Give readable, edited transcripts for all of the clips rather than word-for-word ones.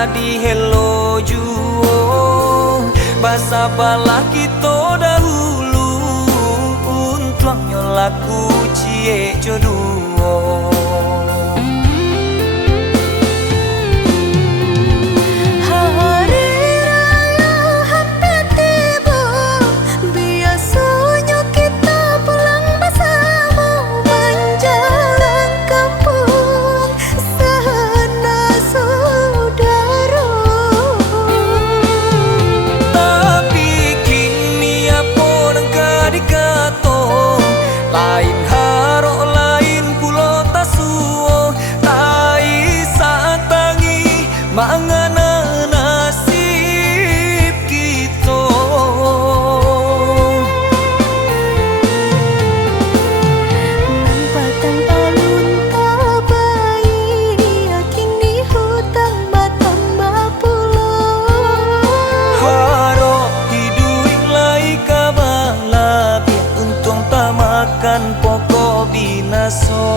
kadi hello juo basa bala kita dahulu untuang nyolaku cie jodoh. Lain haro lain pulo tasuo tai satangi mangana nasib kita nan patang alun tabai yakin di hutang batamba pulo haro hidup lai kabala biar untung tamakan pokok binaso.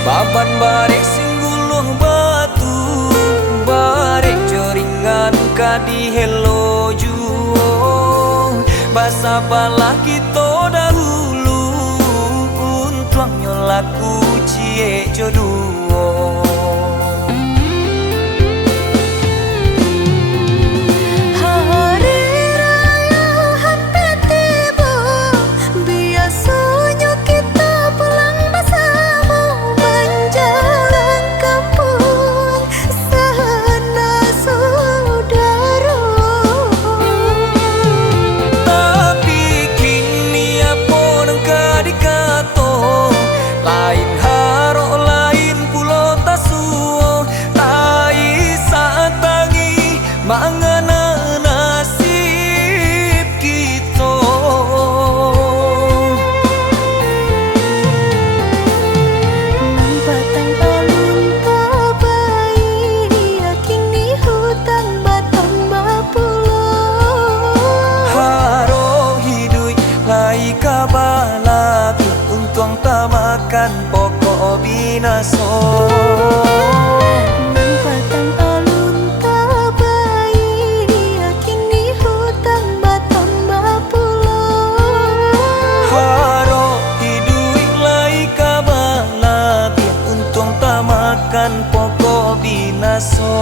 Baban barek singgulung batu barek joringan kadi hello juo basa bala kita dahulu untuang nyolaku cie jodoh. Lain haro lain pulo tasuo tai satangi mangana nasib kita nan patang alun tabai yakin di hutang batamba pulo haro hidup lai kabala untuang tamakan pokok binaso. nan patang alun tabai yakin di hutang batamba pulo haro hidup lai kabala biar untung tamakan pokok binaso.